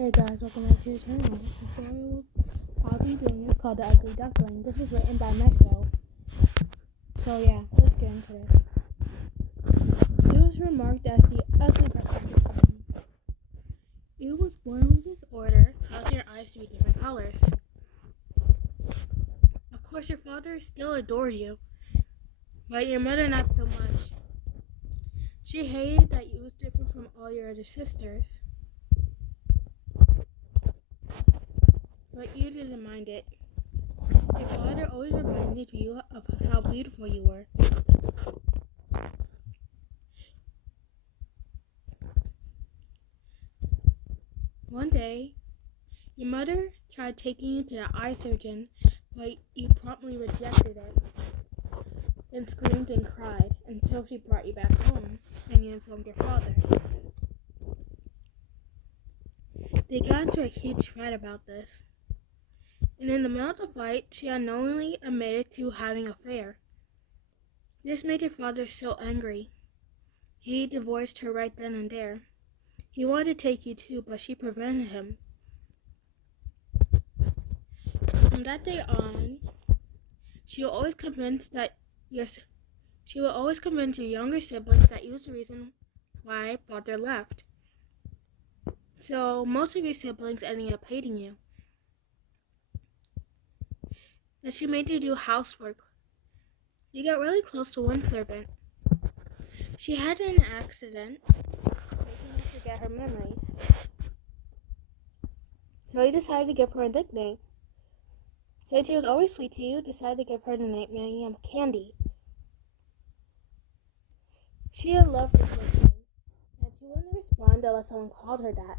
Hey guys, welcome back to the channel. The story I'll be doing is called The Ugly Duckling. This was written by myself. So yeah, let's get into this. It was remarked as the ugly duckling. You was born with disorder, causing your eyes to be different colors. Of course, your father still adores you, but your mother not so much. She hated that you was different from all your other sisters. But you didn't mind it. Your father always reminded you of how beautiful you were. One day, your mother tried taking you to the eye surgeon, but you promptly rejected it, then screamed and cried until she brought you back home and you informed your father. They got into a huge fight about this. And in the middle of the fight, she unknowingly admitted to having an affair. This made your father so angry. He divorced her right then and there. He wanted to take you too, but she prevented him. From that day on, she will always convince your younger siblings that you was the reason why father left. So most of your siblings ended up hating you. And she made you do housework. You got really close to one servant. She had an accident, making her forget her memories. So you decided to give her a nickname. Since she was always sweet to you, decided to give her the nickname Candy. She loved this nickname, and she wouldn't respond unless someone called her that.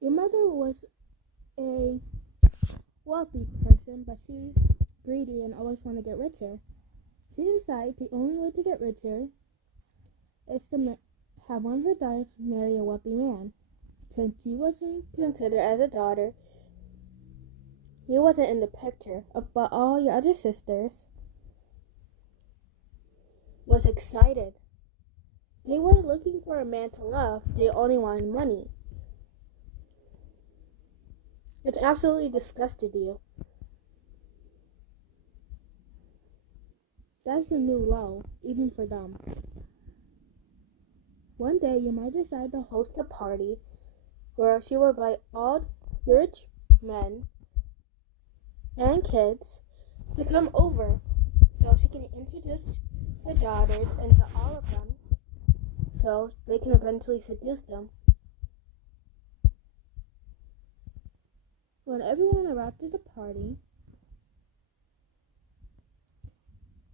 Your mother was a wealthy person, but she's greedy and always wanted to get richer. She decided the only way to get richer is to have one of her daughters marry a wealthy man. Since you wasn't considered as a daughter, you wasn't in the picture, but all your other sisters was excited. They weren't looking for a man to love, they only wanted money. It absolutely disgusted you. That's the new low, even for them. One day, you might decide to host a party where she will invite all rich men and kids to come over so she can introduce her daughters into all of them so they can eventually seduce them. When everyone arrived at the party,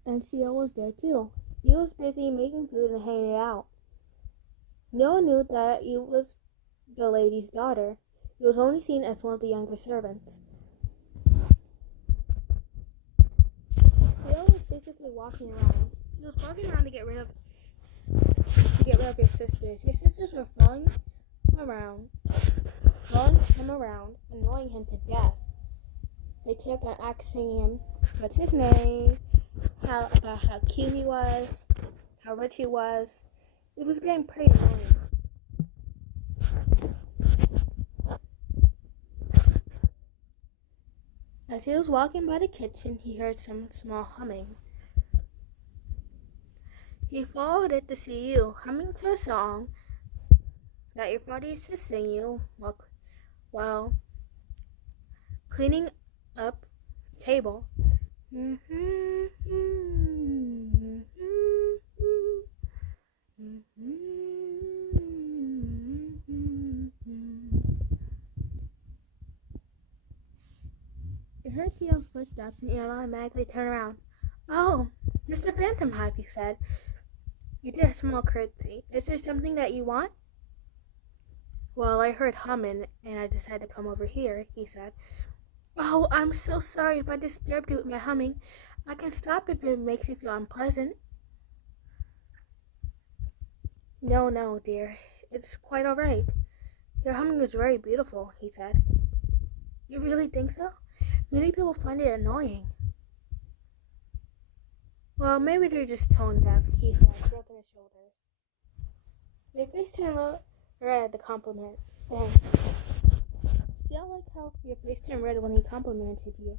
and Ciel was there too. He was busy making food and hanging out. No one knew that you was the lady's daughter. He was only seen as one of the younger servants. Ciel was basically walking around. He was walking around to get rid of your sisters. Your sisters were following him around, annoying him to death. They kept on asking him, what's his name? About how cute he was, how rich he was. It was getting pretty annoying. As he was walking by the kitchen, he heard some small humming. He followed it to see you humming to a song that your father used to sing you while cleaning up the table. You heard Ciel's footsteps and you automatically turned around. Oh, Mr. Phantom Hive, he said. You did a small curtsy. Is there something that you want? Well, I heard humming and I decided to come over here, he said. Oh, I'm so sorry if I disturbed you with my humming. I can stop if it makes you feel unpleasant. No, dear. It's quite alright. Your humming is very beautiful, he said. You really think so? Many people find it annoying. Well, maybe they're just tone deaf, he said, shrugging his shoulders. Your face turned red at the compliment. Then, see, I like how your face turned red when he complimented you.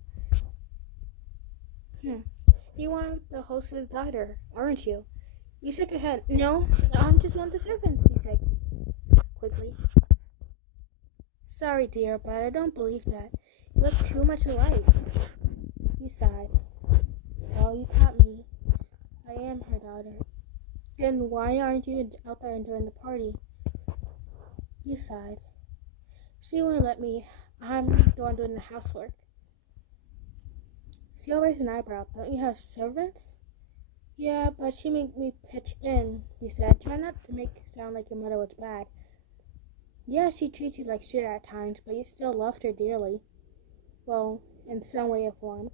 You are the host's daughter, aren't you? You shook your head. No, I'm just one of the servants, he said quickly. Sorry, dear, but I don't believe that. You look too much alike. He sighed. Well, you caught me. I am her daughter. Then why aren't you out there during the party? He sighed. She won't let me. I'm the one doing the housework. Ciel raised an eyebrow. Don't you have servants? Yeah, but she made me pitch in, he said. Try not to make it sound like your mother was bad. Yeah, she treats you like shit at times, but you still loved her dearly. Well, in some way or form.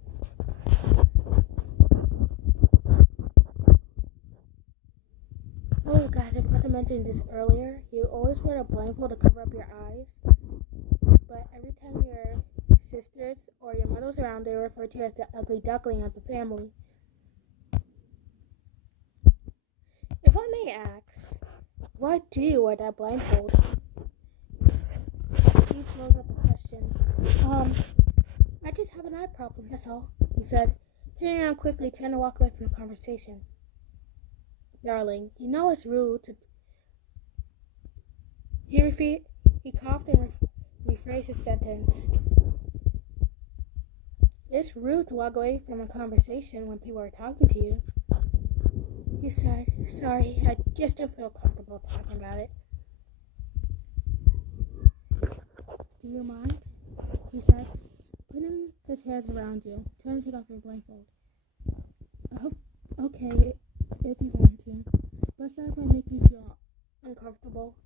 Oh gosh, I forgot to mention this earlier. You always wear a blindfold to cover up your eyes. But every time your sisters or your mother's around, they refer to you as the ugly duckling of the family. If I may ask, why do you wear that blindfold? He throws up the question. I just have an eye problem, that's all, he said, turning around quickly, trying to walk away from the conversation. Darling, you know it's rude to... He coughed and rephrased his sentence. It's rude to walk away from a conversation when people are talking to you. He said, sorry, I just don't feel comfortable talking about it. Do you mind? He said, putting his hands around you, trying to take off your blindfold. Okay, if you want to. But sorry if I make you feel uncomfortable.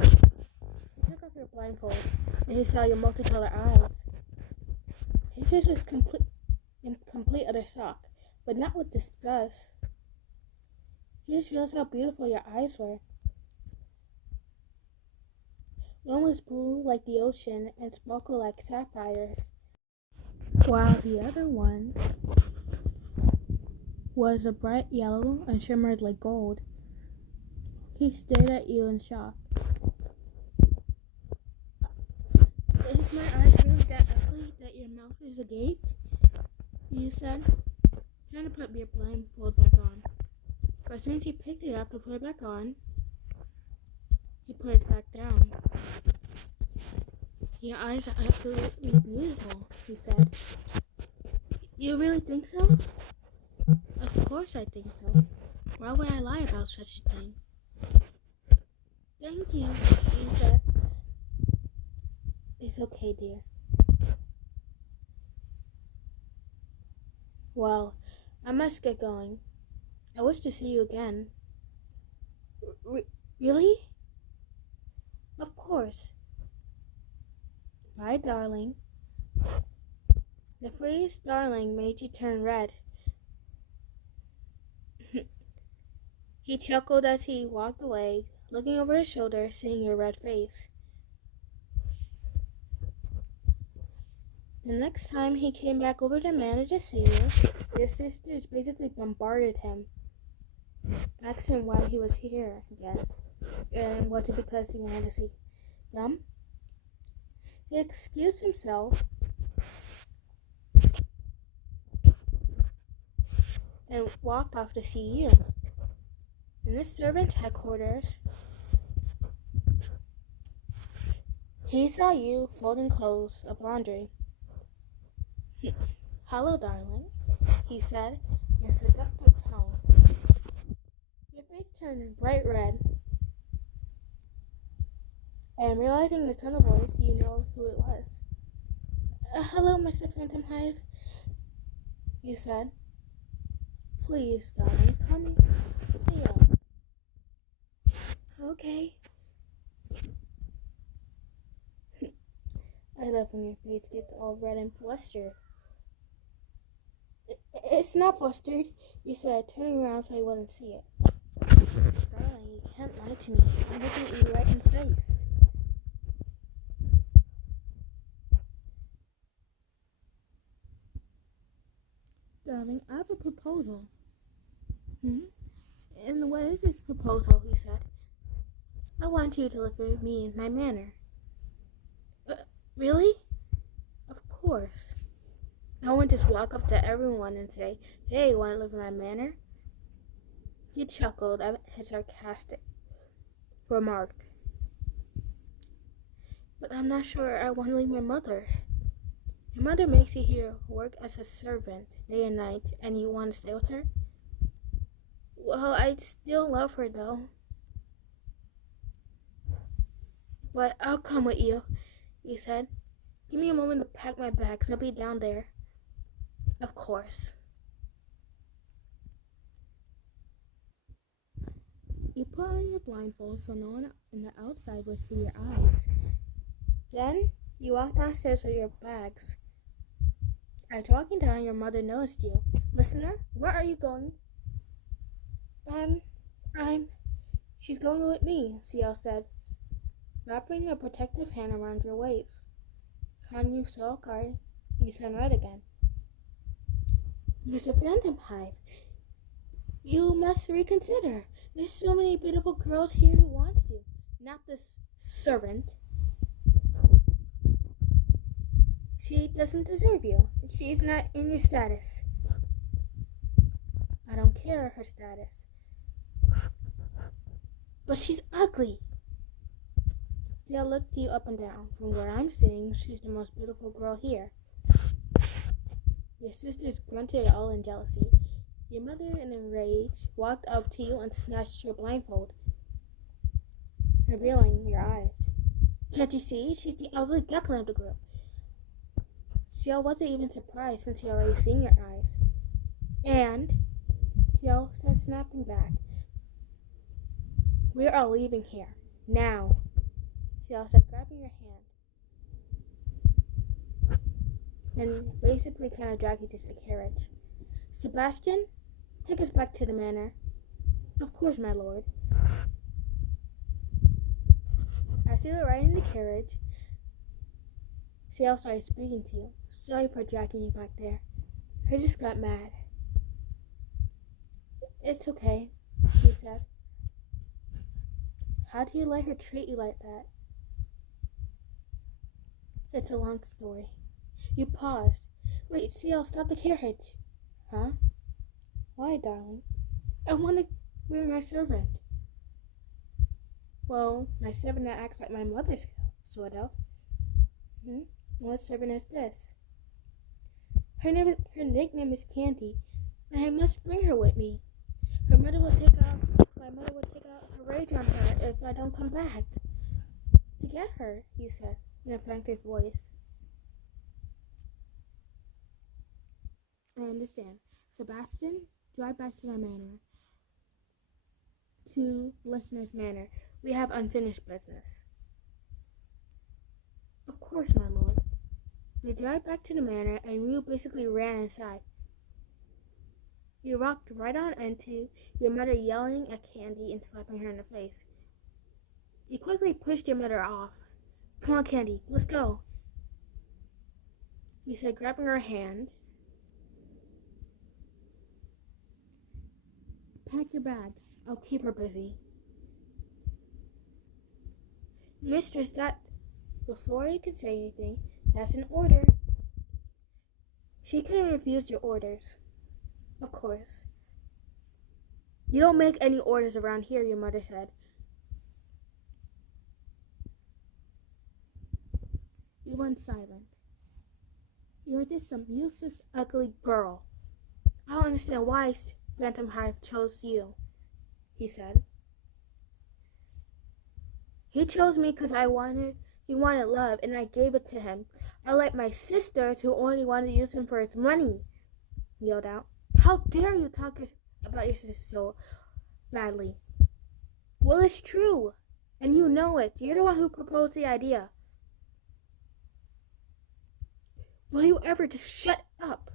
He took off your blindfold, and he saw your multicolored eyes. His face was in complete utter shock, but not with disgust. He just realized how beautiful your eyes were. One was blue like the ocean and sparkled like sapphires, while the other one was a bright yellow and shimmered like gold. He stared at you in shock. Is my eyes really that ugly that your mouth is agape? You said, trying to put your blindfold back on. But since he picked it up to put it back on, he put it back down. Your eyes are absolutely beautiful, he said. You really think so? Of course I think so. Why would I lie about such a thing? Thank you, he said. It's okay, dear. Well, I must get going. I wish to see you again. Really? Of course. Bye, darling. The phrase darling made you turn red. He chuckled as he walked away, looking over his shoulder, seeing your red face. The next time he came back over to manage to see you, his sisters basically bombarded him, asked him why he was here again, and was it because he wanted to see them? He excused himself and walked off to see you. In the servants' headquarters, he saw you folding clothes of laundry. Hello, darling, he said in a seductive tone. Your face turned bright red, and realizing the tone of voice, you know who it was. Hello, Mr. Phantom Hive, you said. Please, darling, call me Ciel. Okay. I love when your face gets all red and flustered. It's not flustered, you said, turning around so I wouldn't see it. Darling, you can't lie to me. I'm looking at you right in the face. Darling, I have a proposal. And what is this proposal, he said. want you to live with me in my manor. Really? Of course. I won't just walk up to everyone and say, hey, want to live in my manor? He chuckled at his sarcastic remark. But I'm not sure I want to leave my mother. Your mother makes you here work as a servant day and night, and you want to stay with her? Well, I still love her, though. But I'll come with you, he said. Give me a moment to pack my bags. I'll be down there. Of course. You put on your blindfold so no one on the outside will see your eyes. Then you walk downstairs with your bags. As walking down, your mother noticed you. Listener, where are you going? She's going with me, Ciel said, wrapping a protective hand around your waist. Hand you saw a card. You turned red again. Mr. Phantom Hive, you must reconsider. There's so many beautiful girls here who want you, not this servant. She doesn't deserve you. She's not in your status. I don't care her status. But she's ugly. Ciel looked you up and down. From what I'm seeing, she's the most beautiful girl here. Your sisters grunted all in jealousy. Your mother, in a rage, walked up to you and snatched your blindfold, revealing your eyes. Can't you see? She's the ugly duckling of the group. Ciel wasn't even surprised since he already seen your eyes. And Ciel said, snapping back, we are leaving here. Now. Ciel said, grabbing your hand. And basically kind of dragged you to the carriage. Sebastian, take us back to the manor. Of course, my lord. As you were riding the carriage, Ciel started speaking to you. Sorry for dragging you back there. I just got mad. It's okay, he said. How do you let her treat you like that? It's a long story. You paused. Wait, Ciel, stop the carriage. Huh? Why, darling? I want to be my servant. Well, my servant that acts like my mother's sort of. What servant is this? Her nickname is Candy, and I must bring her with me. My mother will take out her rage on her if I don't come back. To get her, he said, in a frantic voice. I understand. Sebastian, drive back to the manor. To Listener's manor. We have unfinished business. Of course, my lord. We drive back to the manor, and you basically ran inside. You walked right on into your mother yelling at Candy and slapping her in the face. You quickly pushed your mother off. Come on, Candy, let's go. You said, grabbing her hand. Pack your bags. I'll keep her busy. Mistress, that... Before you could say anything, that's an order. She couldn't refuse your orders. Of course. You don't make any orders around here, your mother said. You went silent. You're just some useless, ugly girl. I don't understand why Phantom Hive chose you, he said. He chose me because he wanted love, and I gave it to him. Unlike my sisters who only wanted to use him for his money, he yelled out. How dare you talk about your sister so badly? Well, it's true, and you know it. You're the one who proposed the idea. Will you ever just shut up?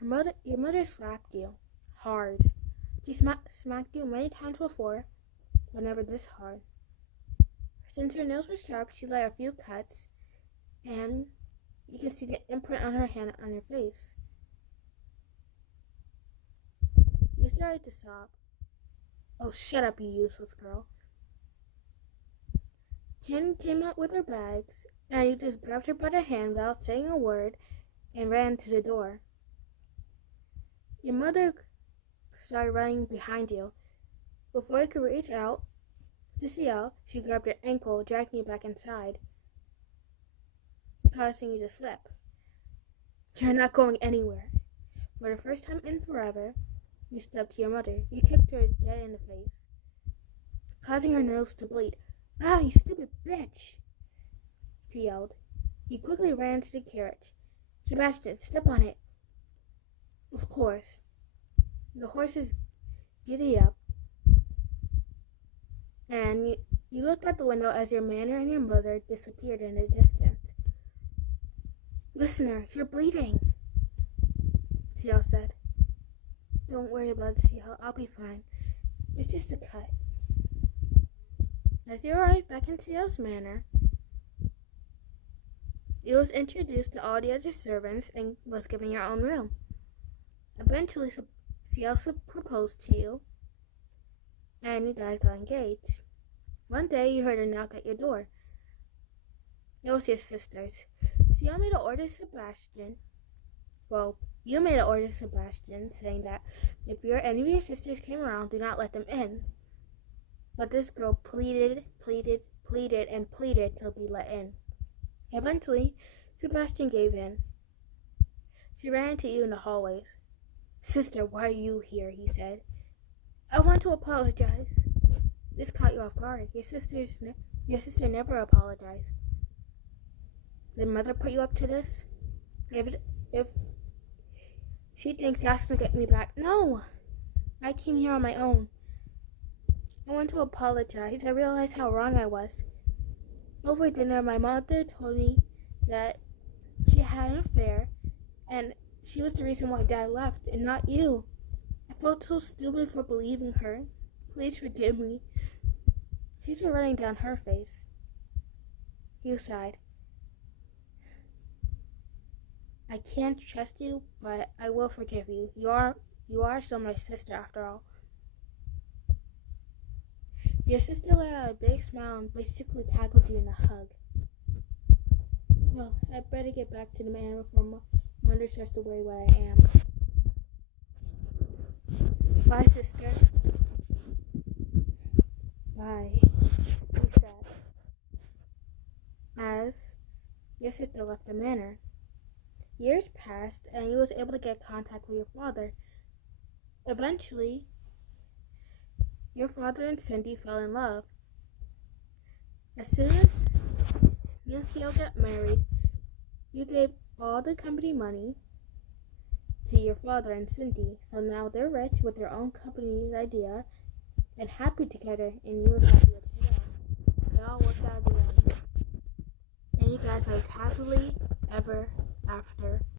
Your mother slapped you hard. She smacked you many times before, but never this hard. Since her nails were sharp, she let a few cuts, and you can see the imprint on her hand on your face. You started to sob. Oh, shut up, you useless girl. Ken came out with her bags, and you just grabbed her by the hand without saying a word and ran to the door. Your mother started running behind you. Before you could reach out to Ciel, she grabbed your ankle, dragging you back inside, causing you to slip. You're not going anywhere. For the first time in forever, you stepped to your mother. You kicked her dead in the face, causing her nose to bleed. Ah, you stupid bitch! She yelled. You quickly ran to the carriage. Sebastian, step on it. Of course. The horses giddy up, and you looked out the window as your manor and your mother disappeared in the distance. Listener, you're bleeding, Ciel said. Don't worry about it, Ciel. I'll be fine. It's just a cut. As you arrived back in Ciel's manor, you was introduced to all the other servants and was given your own room. Eventually, Ciel proposed to you, and you guys got engaged. One day, you heard a knock at your door. It was your sisters. Ciel made an order to Sebastian. Well, you made an order to Sebastian saying that if any of your sisters came around, do not let them in. But this girl pleaded to be let in. Eventually, Sebastian gave in. She ran into you in the hallways. Sister, why are you here? He said. I want to apologize. This caught you off guard. Your sister never apologized. Did mother put you up to this? If she thinks that's gonna get me back. No! I came here on my own. I want to apologize. I realized how wrong I was. Over dinner, my mother told me that she had an affair, and she was the reason why Dad left, and not you. I felt so stupid for believing her. Please forgive me. Tears were running down her face. You sighed. I can't trust you, but I will forgive you. You are still my sister after all. Your sister let out a big smile and basically tackled you in a hug. Well, I better get back to the manor before Mother starts to worry where I am. Bye, sister. Bye, he said, as your sister left the manor. Years passed, and you was able to get contact with your father. Eventually, your father and Cindy fell in love. As soon as you and Ciel got married, you gave all the company money to your father and Cindy, so now they're rich with their own company's idea and happy together, and you was happy with Ciel. It all worked out at the end. And you guys lived happily ever after.